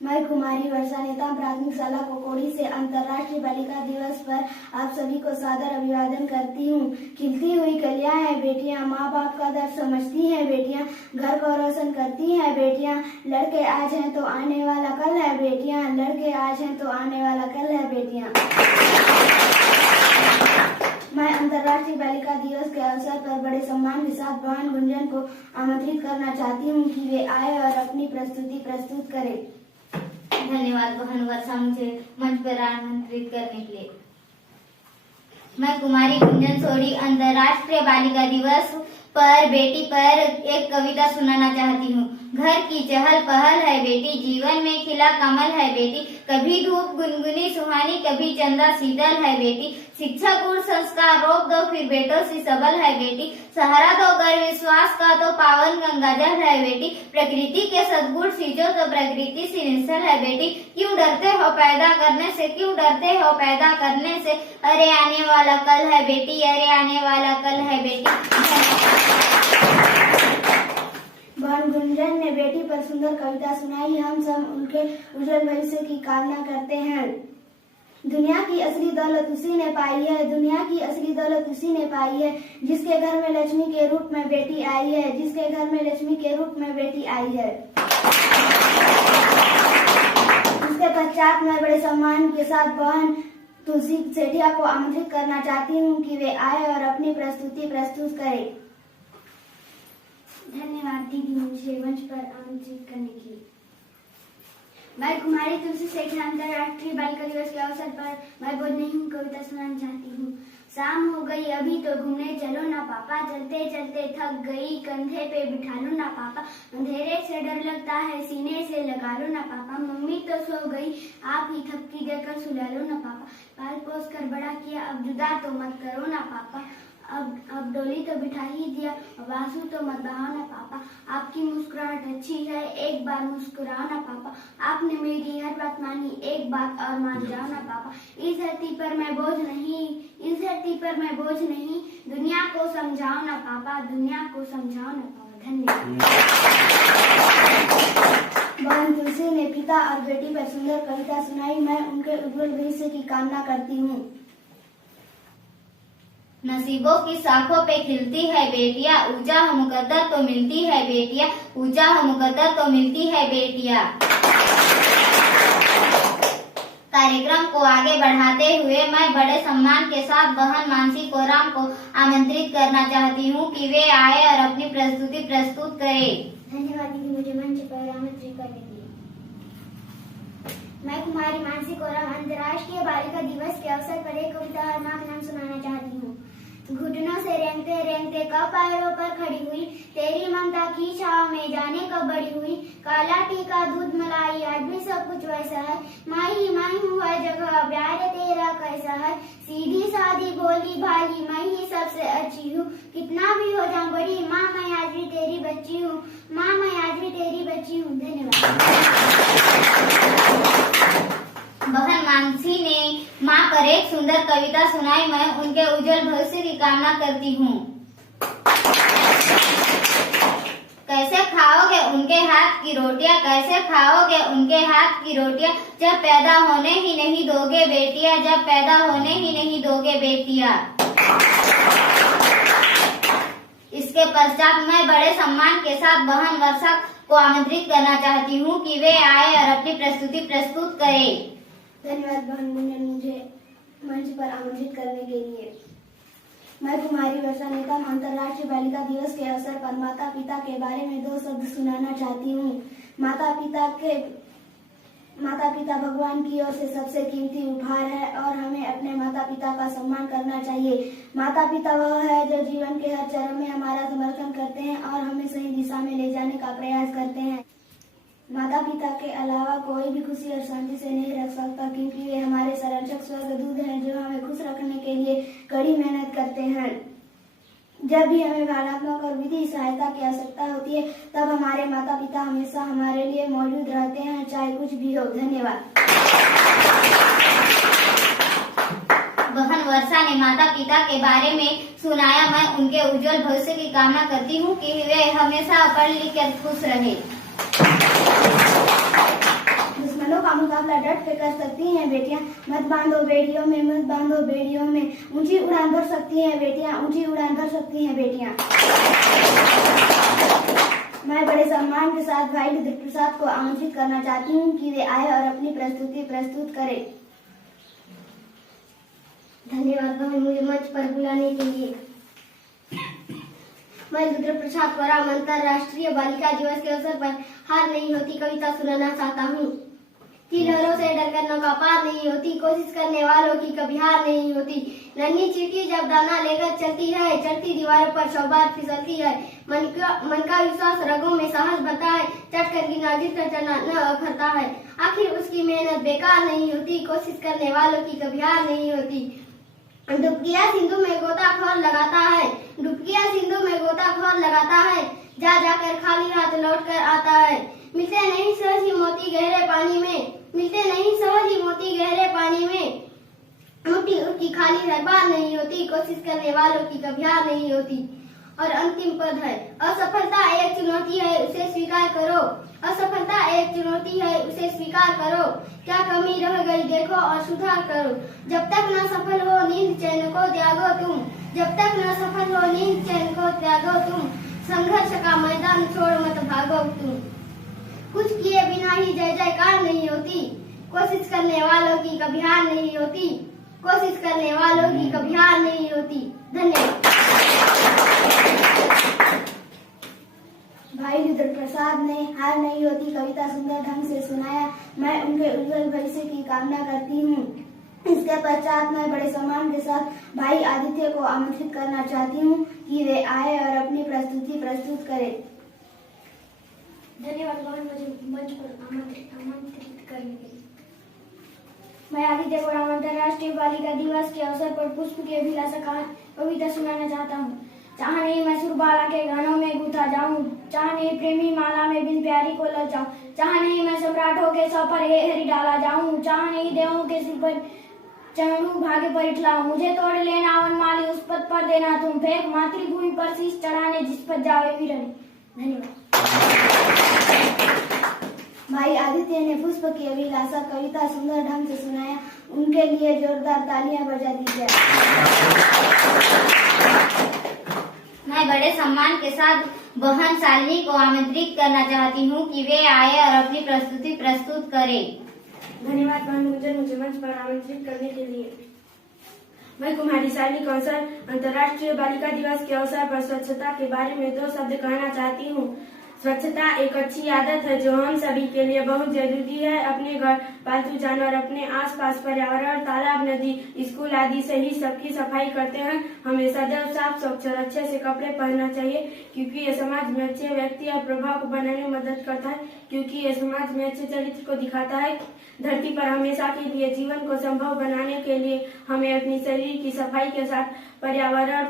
मैं कुमारी वर्षा नेता प्राथमिक शाला कोकोड़ी से अंतर्राष्ट्रीय बालिका दिवस पर आप सभी को सादर अभिवादन करती हूँ। खिलती हुई कलियां हैं बेटियां, माँ बाप का दर्द समझती हैं बेटियां, घर को रोशन करती हैं बेटियां। लड़के आज हैं तो आने वाला कल है बेटियां, लड़के आज हैं तो आने वाला कल है बेटियां। मैं अंतर्राष्ट्रीय बालिका दिवस के अवसर पर बड़े सम्मान के साथ बहन गुंजन को आमंत्रित करना चाहती हूँ कि वे आए और अपनी प्रस्तुति प्रस्तुत करें। धन्यवाद बहन वर्षा, मुझे मंच पर आमंत्रित करने के लिए। मैं कुमारी गुंजन सोढ़ी अंतर्राष्ट्रीय बालिका दिवस पर बेटी पर एक कविता सुनाना चाहती हूँ। घर की चहल पहल है बेटी, जीवन में खिला कमल है बेटी, कभी धूप गुनगुनी सुहानी, कभी चंदा शीतल है बेटी, शिक्षा गुण संस्कार रोक दो फिर बेटों से सबल है बेटी, सहारा दो कर विश्वास का तो पावन गंगाजल है बेटी, प्रकृति के सद्गुण सींचो तो प्रकृति से निश्चल है बेटी, क्यों डरते हो पैदा करने से, क्यों डरते हो पैदा करने से, अरे आने वाला कल है बेटी, अरे आने वाला कल है बेटी। बहन गुंजन ने बेटी पर सुंदर कविता सुनाई। हम सब उनके उज्जवल भविष्य की कामना करते हैं। दुनिया की असली दौलत उसी ने पाई है, दुनिया की असली दौलत उसी ने पाई है, जिसके घर में लक्ष्मी के रूप में बेटी आई है, जिसके घर में लक्ष्मी के रूप में बेटी आई है। इसके पश्चात मैं बड़े सम्मान के साथ बहन तुलसी सेठिया को आमंत्रित करना चाहती हूँ कि वे आए और अपनी प्रस्तुति प्रस्तुत करें। धन्यवाद दीदी, मुझे मंच पर आमंत्रित करने के लिए। मैं कुमारी तुलसी सेठिया अंतर्राष्ट्रीय बालिका दिवस के अवसर पर मैं बोलने ही कविता सुनाना चाहती हूँ। शाम हो गई अभी तो घूमने चलो ना पापा, चलते चलते थक गई कंधे पे बिठा लो ना पापा, अंधेरे से डर लगता है सीने से लगा लो ना पापा, मम्मी तो सो गई आप ही थपकी देकर सुला लो ना पापा, पाल पोस कर बड़ा किया अब जुदा तो मत करो ना पापा, अब डोली तो बिठा ही दिया अब आंसू तो मत बहाओ ना पापा, आपकी मुस्कुराहट अच्छी है एक बार मुस्कुराओ ना पापा, आपने मेरी हर बात मानी एक बात और मान जाओ ना पापा, इस धरती पर मैं बोझ नहीं, इस धरती पर मैं बोझ नहीं, दुनिया को समझाओ ना पापा, दुनिया को समझाओ ना पापा। धन्यवाद। बहन तुलसी ने पिता और बेटी पर सुंदर कविता सुनाई। मैं उनके उज्जवल भविष्य की कामना करती हूँ। नसीबों की शाखों पे खिलती है बेटियां, ऊंचा है मुकद्दर तो मिलती है बेटियां, ऊंचा है मुकद्दर तो मिलती है बेटियां। कार्यक्रम को आगे बढ़ाते हुए मैं बड़े सम्मान के साथ बहन मानसी कोराम को आमंत्रित करना चाहती हूँ कि वे आए और अपनी प्रस्तुति प्रस्तुत करें। धन्यवाद दीदी, मुझे मंच पर आमंत्रित करने के लिए। मैं कुमारी मानसी कोराम अंतर्राष्ट्रीय बालिका दिवस के अवसर पर एक कविता और माँ का नाम सुनाना चाहती हूँ। घुटनों से रेंगते रेंगते कब पैरों पर खड़ी हुई, तेरी ममता की छाव में जाने कब बड़ी हुई, काला टीका दूध मलाई आज भी सब कुछ वैसा है, मैं हूँ हर जगह प्यार तेरा कैसा है, सीधी सादी भोली भाली मैं ही सबसे अच्छी हूँ, कितना भी हो जाऊं बड़ी माँ मैं आज भी तेरी बच्ची हूँ, माँ मैं आज भी तेरी बच्ची हूँ। धन्यवाद। बहन मानसी ने माँ पर एक सुंदर कविता सुनाई। मैं उनके उज्जवल भविष्य की कामना करती हूँ। कैसे खाओगे उनके हाथ की रोटियां, कैसे खाओगे उनके हाथ की रोटियां, जब पैदा होने ही नहीं दोगे बेटियां, जब पैदा होने ही नहीं दोगे बेटियां। इसके पश्चात मैं बड़े सम्मान के साथ बहन वर्षा को आमंत्रित करना चाहती हूँ कि वे आए और अपनी प्रस्तुति प्रस्तुत करें। धन्यवाद बहन गुंजन, मुझे मंच पर आमंत्रित करने के लिए। मैं कुमारी वर्षा नेता अंतर्राष्ट्रीय बालिका दिवस के अवसर पर माता पिता के बारे में दो शब्द सुनाना चाहती हूँ। माता पिता भगवान की ओर से सबसे कीमती उपहार है और हमें अपने माता पिता का सम्मान करना चाहिए। माता पिता वह है जो जीवन के हर चरण में हमारा समर्थन करते हैं और हमें सही दिशा में ले जाने का प्रयास करते हैं। माता पिता के अलावा कोई भी खुशी और शांति से नहीं रख सकता, क्योंकि वे हमारे संरक्षक स्वर्गदूत हैं जो हमें खुश रखने के लिए कड़ी मेहनत करते हैं। जब भी हमें भावनात्मक और विधि सहायता की आवश्यकता होती है तब हमारे माता पिता हमेशा हमारे लिए मौजूद रहते हैं, चाहे कुछ भी हो। धन्यवाद। बहन वर्षा ने माता पिता के बारे में सुनाया। मैं उनके उज्जवल भविष्य की कामना करती हूँ कि वे हमेशा पढ़ लिख कर खुश रहे। डट के कर सकती हैं बेटियां, मत बांधो बेड़ियों में, मत बांधो बेड़ियों में, ऊंची उड़ान भर सकती हैं बेटियां, ऊंची उड़ान भर सकती हैं बेटियां। मैं बड़े सम्मान के साथ भाई रुद्र प्रसाद को आमंत्रित करना चाहती हूँ कि वे आए और अपनी प्रस्तुति प्रस्तुत करें। धन्यवाद बहन मुझे मंच पर बुलाने के लिए। मैं रुद्र प्रसाद परम अंतरराष्ट्रीय बालिका दिवस के अवसर पर हार नहीं होती कविता सुनाना चाहता हूँ। कि लहरों से डरकर नौका पार नहीं होती, कोशिश करने वालों की कभी हार नहीं होती। नन्ही चींटी जब दाना लेकर चलती है, चढ़ती दीवारों पर 100 बार फिसलती है। मन का विश्वास रगों में साहस बढ़ता है, चढ़कर गिना गिर चढ़ना न अखरता है। आखिर उसकी मेहनत बेकार नहीं होती, कोशिश करने वालों की कभी हार नहीं होती। डुबकिया सिंधु में गोताखोर लगाता है, डुबकिया सिंधु में गोताखोर लगाता है, जा जाकर खाली हाथ लौट कर आता है। मिलते नहीं सहज ही मोती गहरे पानी में, मिलते नहीं सहज ही मोती गहरे पानी में। मुट्ठी उसकी खाली हर बार नहीं होती, कोशिश करने वालों की कभी हार नहीं होती। और अंतिम पद है, असफलता एक चुनौती है उसे स्वीकार करो, असफलता एक चुनौती है उसे स्वीकार करो। क्या कमी रह गई देखो और सुधार करो। जब तक न सफल हो नींद चैन को त्यागो तुम, जब तक न सफल हो नींद चैन को त्यागो तुम। संघर्ष का मैदान छोड़ मत भागो तुम। कुछ किए बिना ही जय जयकार नहीं होती, कोशिश करने वालों की कभी हार नहीं होती, कोशिश करने वालों की कभी हार नहीं होती। धन्यवाद। भाई रुद्र प्रसाद ने हार नहीं होती कविता सुंदर ढंग से सुनाया। मैं उनके उज्जवल भविष्य की कामना करती हूँ। इसके पश्चात मैं बड़े सम्मान के साथ भाई आदित्य को आमंत्रित करना चाहती हूँ कि वे आए और अपनी प्रस्तुति प्रस्तुत करें। धन्यवाद बहन मुझे मंच पर आमंत्रित करने के लिए। मैं आदित्य गौड़ा अंतरराष्ट्रीय बालिका दिवस के अवसर पर पुष्प की अभिलाषा कविता सुनाना चाहता हूँ। चाह नहीं मैं सुरबाला के गानों में गुथा जाऊं, चाह नहीं प्रेमी माला में बिन प्यारी को ललचाऊं, चाह नहीं मैं सम्राटों के सौ पर हरी डाला जाऊं, चाह नहीं देवों के सिर पर चढ़ूं भाग्य पर इठलाऊं। मुझे तोड़ लेना वनमाली उस पद पर देना तुम, फेंक मातृभूमि पर शीश चढ़ाने जिस पर जावे वीरनी। धन्यवाद। भाई आदित्य ने पुष्प की अभिलाषा कविता सुंदर ढंग से सुनाया। उनके लिए जोरदार तालियां बजा दी जाए। मैं बड़े सम्मान के साथ बहन शालिनी को आमंत्रित करना चाहती हूँ कि वे आए और अपनी प्रस्तुति प्रस्तुत करें। धन्यवाद बहन मुझे मंच पर आमंत्रित करने के लिए। मैं कुमारी शालिनी कौशल अंतर्राष्ट्रीय बालिका दिवस के अवसर पर स्वच्छता के बारे में 2 शब्द कहना चाहती हूँ। स्वच्छता एक अच्छी आदत है जो हम सभी के लिए बहुत जरूरी है। अपने घर, पालतू जानवर, अपने आसपास पर्यावरण, तालाब, नदी, स्कूल आदि से ही सबकी सफाई करते हैं। हमें सदैव साफ स्वच्छ और अच्छे से कपड़े पहनना चाहिए क्योंकि ये समाज में अच्छे व्यक्ति और प्रभाव को बनाने में मदद करता है, क्योंकि ये समाज में अच्छे चरित्र को दिखाता है। धरती पर हमेशा के लिए जीवन को संभव बनाने के लिए हमें अपनी शरीर की सफाई के साथ पर्यावरण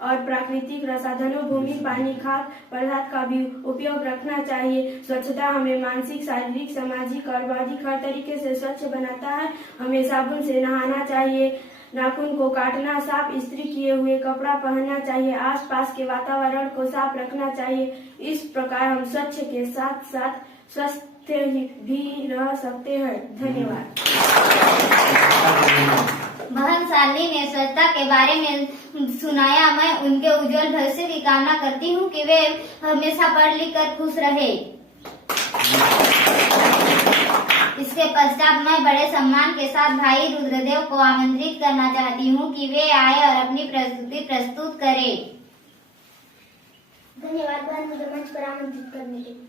और प्राकृतिक संसाधनों, भूमि, पानी, खाद्य पदार्थ का भी उपयोग रखना चाहिए। स्वच्छता हमें मानसिक, शारीरिक, सामाजिक और बौद्धिक हर तरीके से स्वच्छ बनाता है। हमें साबुन से नहाना चाहिए, नाखून को काटना, साफ इस्त्री किए हुए कपड़ा पहनना चाहिए, आसपास के वातावरण को साफ रखना चाहिए। इस प्रकार हम स्वच्छ के साथ साथ स्वस्थ भी रह सकते हैं। धन्यवाद। बहन शालिनी ने स्वच्छता के बारे में सुनाया। मैं उनके उज्जवल भविष्य की कामना करती हूँ कि वे हमेशा पढ़ लिख कर खुश रहे। इसके पश्चात मैं बड़े सम्मान के साथ भाई रुद्रदेव को आमंत्रित करना चाहती हूँ कि वे आए और अपनी प्रस्तुति प्रस्तुत करें। धन्यवाद बहन मुझे मंच पर आमंत्रित करने के लिए।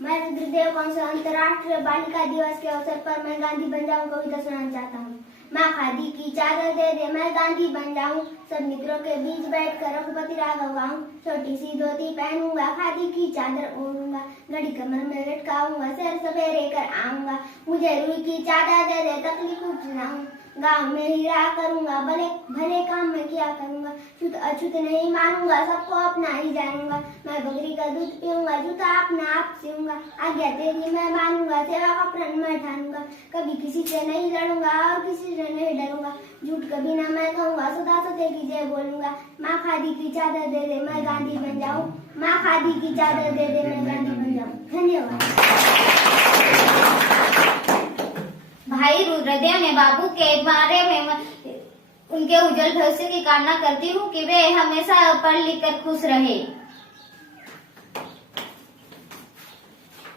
मैं रुद्रदेव कौशल अंतर्राष्ट्रीय बालिका दिवस के अवसर पर मैं गांधी बन जाऊं कविता सुनाना चाहता हूँ। माँ खादी की चादर दे दे मैं गांधी बन जाऊं, सब मित्रों के बीच बैठकर रघुपति राघव गाऊं, छोटी सी धोती पहनूंगा, खादी की चादर ओढ़ूंगा, घड़ी कमर में लटकाऊंगा, सैर सवेरे कर आऊंगा। मुझे रुई की चादर दे दे तकलीफ सुनाऊं, गाँव में ही रहा करूंगा, भले भले काम में किया करूंगा, छूत अछूत नहीं मारूंगा, सबको अपना ही जानूंगा। मैं बकरी का दूध पीऊंगा, जूता अपना आप सीऊंगा, आज्ञा तेरी मैं मानूंगा, सेवा का प्रण मैं ठानूंगा। कभी किसी से नहीं लड़ूंगा और किसी से नहीं डरूंगा, झूठ कभी ना मैं कहूंगा, सदा सत्य की जय बोलूंगा। माँ खादी की चादर दे दे मैं गांधी बन जाऊं, माँ खादी की चादर दे दे मैं गांधी बन जाऊं। धन्यवाद। करते हैं। मैं बाबू के बारे में उनके उज्जवल भविष्य की कामना करती हूँ कि वे हमेशा पढ़ लिख कर खुश रहे।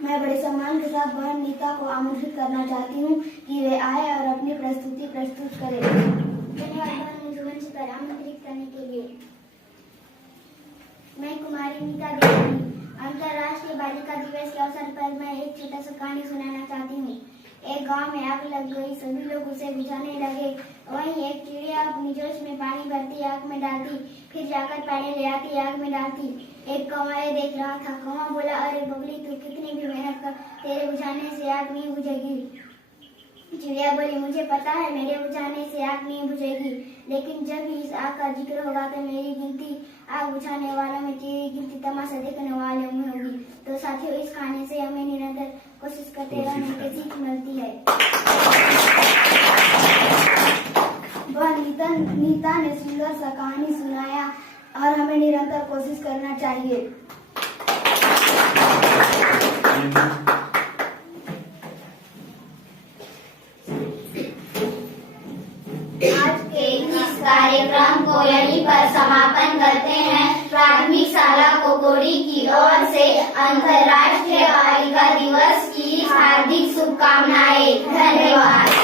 मैं बड़े सम्मान के साथ बहन नीता को आमंत्रित करना चाहती हूँ कि वे आए और अपनी प्रस्तुति प्रस्तुत करें। धन्यवाद बहन मुझे मंच पर आमंत्रित करने के लिए। मैं कुमारी नीता देवी अंतर्राष्ट्रीय बालिका दिवस के अवसर पर मैं एक छोटा सा कहानी सुनाना चाहती हूँ। एक गांव में आग लग गई, सभी लोग उसे बुझाने लगे। वहीं एक चिड़िया अपनी जोश में पानी भरती आग में डालती, फिर जाकर पानी ले आती आग में डालती। एक कौवा देख रहा था। कौवा बोला, अरे बगली, तू कितनी भी मेहनत कर, तेरे बुझाने से आग नहीं बुझेगी। चिड़िया बोली, मुझे पता है मेरे बुझाने से आग नहीं बुझेगी, लेकिन जब भी इस आग का जिक्र होगा तो मेरी गिनती आग बुझाने वालों में तेरी गिनती तमाशा देखने वालों में होगी। तो साथियों, इस कहानी से हमें निरंतर कोशिश करते रहने की सीख मिलती है। वह नीता ने सुंदर सा कहानी सुनाया और हमें निरंतर कोशिश करना चाहिए। आज के इस कार्यक्रम को यहीं पर समापन करते हैं। प्राथमिक शाला कोकोड़ी की ओर से अंतर्राष्ट्रीय बालिका दिवस की हार्दिक शुभकामनाएं। धन्यवाद।